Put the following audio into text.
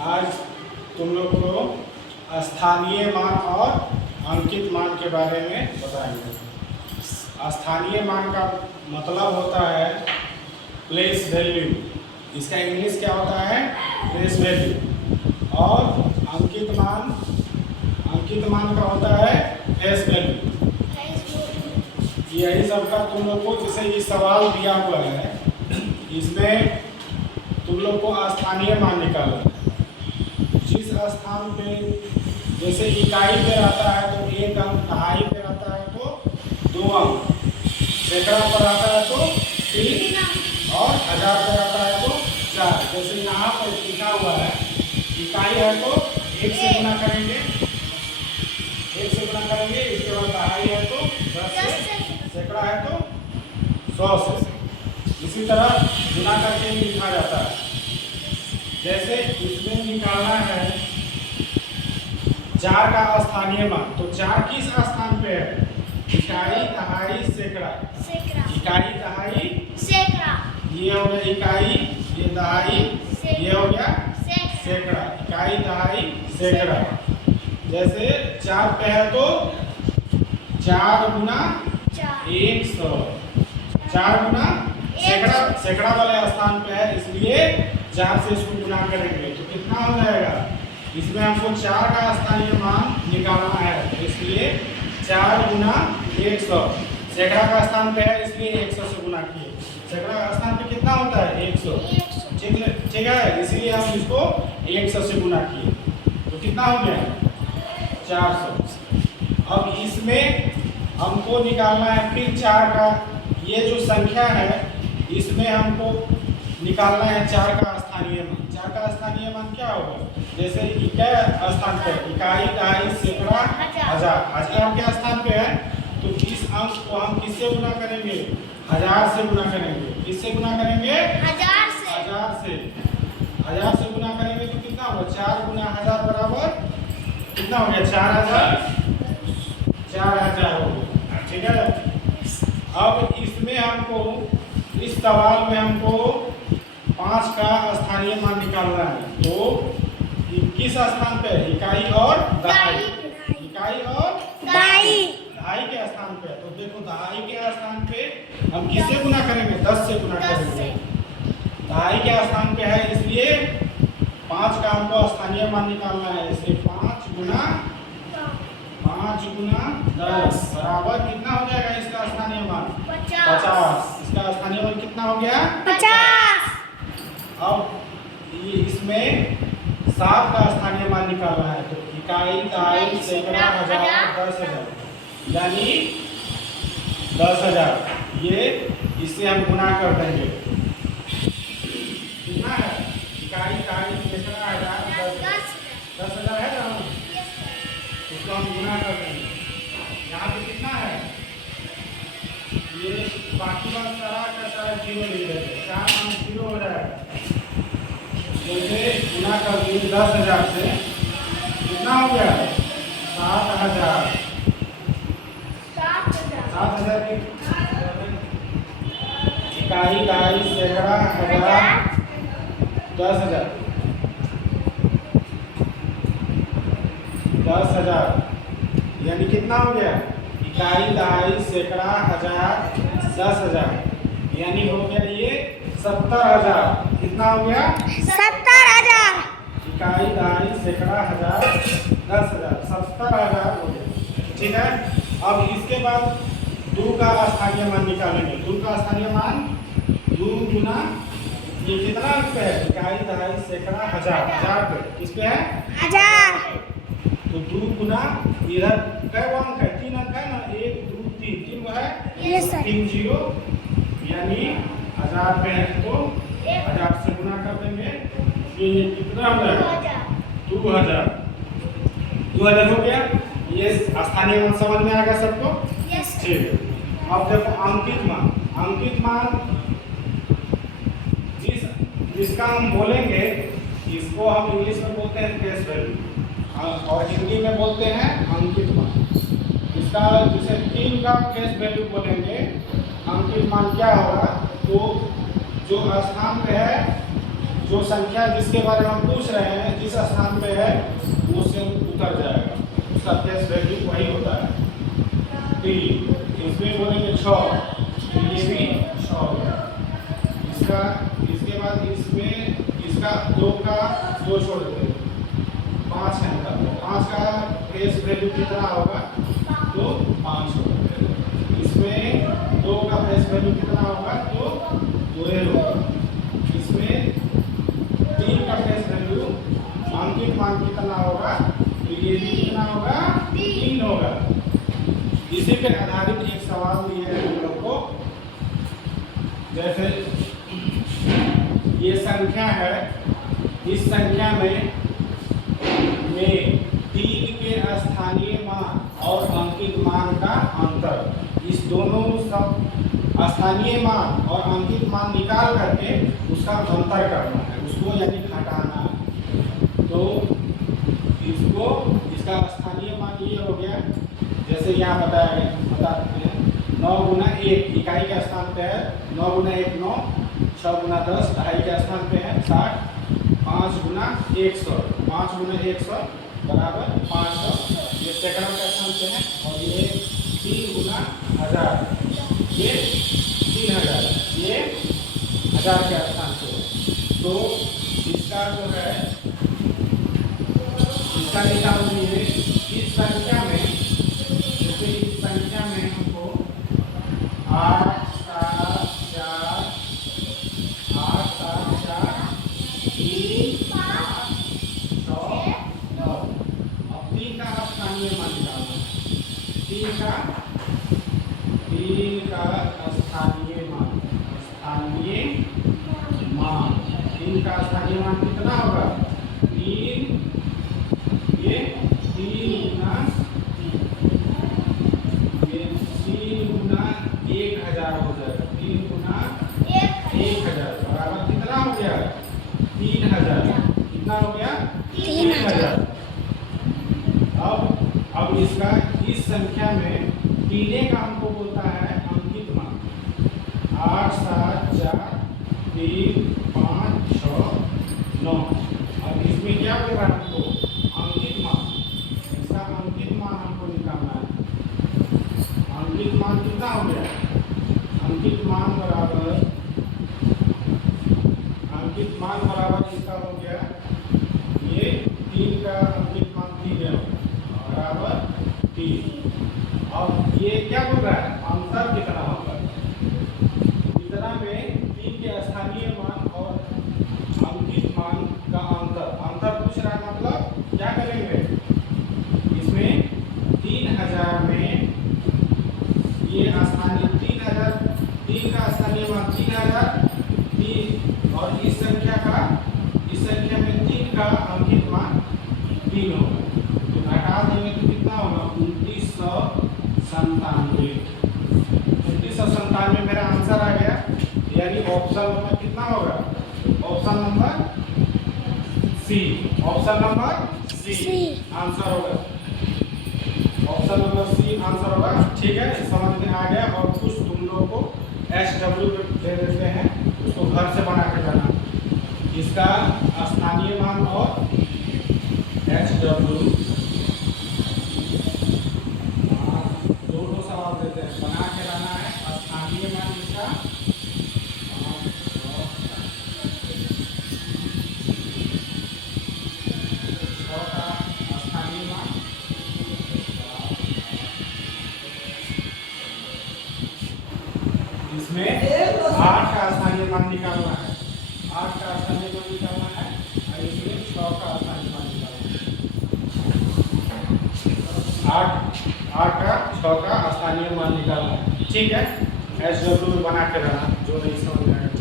आज तुम लोग को स्थानीय मान और अंकित मान के बारे में बताएंगे। स्थानीय मान का मतलब होता है प्लेस वैल्यू। इसका इंग्लिश क्या होता है? Place value. और अंकित मान का होता है फेस वैल्यू। यही सब का तुम लोग को जैसे ये सवाल दिया हुआ है, इसमें तुम लोग को स्थानीय मान निकालना है। जिस स्थान पे जैसे इकाई पे रहता है तो 1 अंक, दहाई पे रहता है तो 2 अंक, सैकड़ा पर रहता है तो 3 और 1000 पे रहता है तो 4। जैसे यहाँ पर लिखा हुआ है इकाई है तो 1 से गुना करेंगे, 1 से गुना करेंगे। इसके बाद दहाई है तो 10 से, सैकड़ा है तो 100 से। इसी तरह गुना करके भी लिखा जाता है। जैसे इसमें निकालना है 4 का स्थानीय मान, तो 4 किस स्थान पे है? इकाई, दहाई, सैकड़ा। इकाई, दहाई, सैकड़ा। ये हो गया इकाई, ये दहाई, ये हो गया सैकड़ा। इकाई, दहाई, सैकड़ा। जैसे 4 पे है तो 4 गुना 100, 4 गुना सैकड़ा वाले स्थान पे है, इसलिए 4 से इसको गुना करेंगे तो कितना हो जाएगा? इसमें हमको 4 का स्थानीय मान निकालना है, तो इसलिए 4 गुना 100। सैकड़ा का स्थान पे है इसलिए 100 से गुना किए। सैकड़ा का स्थान पे कितना होता है? 100। ठीक है, इसलिए हम इसको 100 से गुना किए तो कितना हो गया? 400। अब इसमें हमको निकालना है फिर 4 का, ये जो संख्या है इसमें हमको निकालना है 4 का स्थानीय मान। 4 का स्थानीय मान क्या होगा? जैसे इकाई स्थान पे इकाई, दहाई, सैकड़ा, 1000 के स्थान पे है तो इस अंक को हम किससे गुना करेंगे? 1000 से गुना करेंगे। किससे गुना करेंगे? 1000 से। 1000 से गुना करेंगे तो कितना होगा? 4 गुना 1000 बराबर कितना हो गया? 4000 हो गया। ठीक है। अब इसमें हमको, इस सवाल में हमको 5 का स्थानीय मान निकालना है, तो किस स्थान पे? इकाई और दहाई। इकाई और दहाई के स्थान पे। तो देखो दहाई के स्थान पे हम किससे गुना करेंगे? 10 से गुना करेंगे। दहाई के स्थान पे है इसलिए 5 का हमको स्थानीय मान निकालना है, इसलिए 5 गुना 10 बराबर कितना हो जाएगा? इसका स्थानीय मान 50। इसका स्थानीय मान कितना हो गया? 50। अब ये इसमें 7 का स्थानीय मान निकालना है, तो इकाई, दहाई, सैकड़ा, 1000, 10,000, यानी 10,000। ये इससे हम गुना कर देंगे। कितना है? इकाई, दहाई, सैकड़ा, 1000, 10,000 है ना? इसको हम गुना कर देंगे। यहाँ पे कितना है? ये बाकी बात सारा का सारा 0 ले लेते हैं, 4 अंक 0 हो जाएगा। जैसे गुना कर दिए 10,000 से, कितना हो गया? 7,000। 7,000 की इकाई, दहाई, सैकड़ा, 1000, 10,000, 10,000 यानी कितना हो गया? इकाई, दहाई, सैकड़ा, 1000, 10,000 यानी हो गया ये 70,000। कितना हो गया? 70,000। इकाई, दहाई, सैकड़ा, 1000, 10,000, 70,000 हो गया। ठीक है। अब इसके बाद 2 का स्थानीय मान निकालेंगे। 2 का स्थानीय मान 2 गुना ये कितना पे है? इकाई, दहाई, सैकड़ा, 1000 पे। किस पे है? 1000। तो 2 गुना इधर कै अंक है? 3 अंक है ना? 1, 2, 3, 3 वो है, 3 0 यानी 1000 पे है तो 1000 से गुना कर देंगे। ये कितना हो जाएगा? 2000। 2000 हो गया। ये स्थानीय मान समझ में आएगा सबको? ठीक है। अब देखो अंकित मान। अंकित मान जिसका हम बोलेंगे, इसको हम इंग्लिश में बोलते हैं फेस वैल्यू और हिंदी में बोलते हैं अंकित मान। इसका जैसे 3 का फेस वैल्यू बोलेंगे, अंकित मान क्या होगा? तो जो स्थान पे है जो संख्या जिसके बारे में हम पूछ रहे हैं जिस स्थान पे है वो से उतर जाएगा, उसका फेस वैल्यू वही होता है। 3 इसमें बोलेंगे 6, तो ये भी 6 हो गया। इसका इसके बाद इसमें इसका 2 का 2 छोड़ देते हैं, 5 है इनका, 5 का फेस वैल्यू कितना होगा, तो 5 होगा। इसमें 2 का फेस वैल्यू कितना होगा, तो 2 होगा। इसमें 3 का फेस वैल्यू अंकित मान कितना होगा, तो ये भी कितना होगा, 3 होगा। इसी पे आधारित एक सवाल दिया है हम लोग को, जैसे ये संख्या है, इस संख्या में 3 के स्थानीय मान और अंकित मान का अंतर, इस दोनों सब स्थानीय मान और अंकित मान निकाल करके उसका अंतर करना है, उसको यानी घटाना है। तो इसको इसका स्थानीय मान ये हो गया, जैसे यहाँ बताते हैं 9 गुना 1 इकाई के स्थान पे है, 9 गुना 1 9, 6 गुना 10 दहाई के स्थान पे है 60, 5 गुना 100, 5 गुना 100 बराबर 500, ये सैकड़ों के स्थान पे है। और ये 3 गुना 1000, ये 3000, ये 1000 के स्थान पे है। तो इसका जो है इसका निकाल लिए, इस संख्या में जैसे इस संख्या में हमको 8 7 4 8 7 4 3 5 6 9, अब 3 का स्थानीय मान निकालना है। 3 का स्थानीय मान 3 का स्थानीय मान कितना होगा, 3 ये 3 गुना 1000 हो जाएगा, 3 गुना 1000 बराबर कितना हो गया, 3000। कितना हो गया, 3000। अब इसका इस संख्या में 3 का हमको बोलता है अंकित मान, 8 7 4 3 5 6 9। अब इसमें क्या बोल रहा है हमको, अंकित मान, इसका अंकित मान हमको निकालना है। अंकित मान कितना हो गया, अंकित मान बराबर इसका हो गया, ये 3 का अंकित मान 3 है बराबर 3। अब ये क्या बोल रहा है, अंतर कितना होगा, इतना में 3 के स्थानीय मान और अंकित मान का अंतर पूछ रहा है। मतलब क्या करेंगे, इसमें 3000 में ये स्थानीय 3000, 3 का स्थानीय मान 3000, 3 और इस संख्या में 3 का अंकित मान 3 होगा, तो घटा देंगे तो कितना होगा, 2997 मेरा आंसर आ गया। यानी ऑप्शन नंबर कितना होगा, option number C, option number C answer होगा, ऑप्शन नंबर सी आंसर होगा। ठीक है, समझ में आ गया। और कुछ तुम लोग को SW दे देते हैं, उसको घर से बना के जाना, इसका स्थानीय मान और HW दोनों सवाल देते हैं, बना के लाना है। स्थानीय मान इसका 6 का स्थानीय मान, इसमें 8 का स्थानीय मान निकालना है, 8 का स्थानीय मान निकालना है, और इसमें 6 का स्थानीय मान निकालना है। 8 का 6 का स्थानीय मान निकालना है। ठीक है, SW बना के रहना, जो नहीं समझ में आएगा।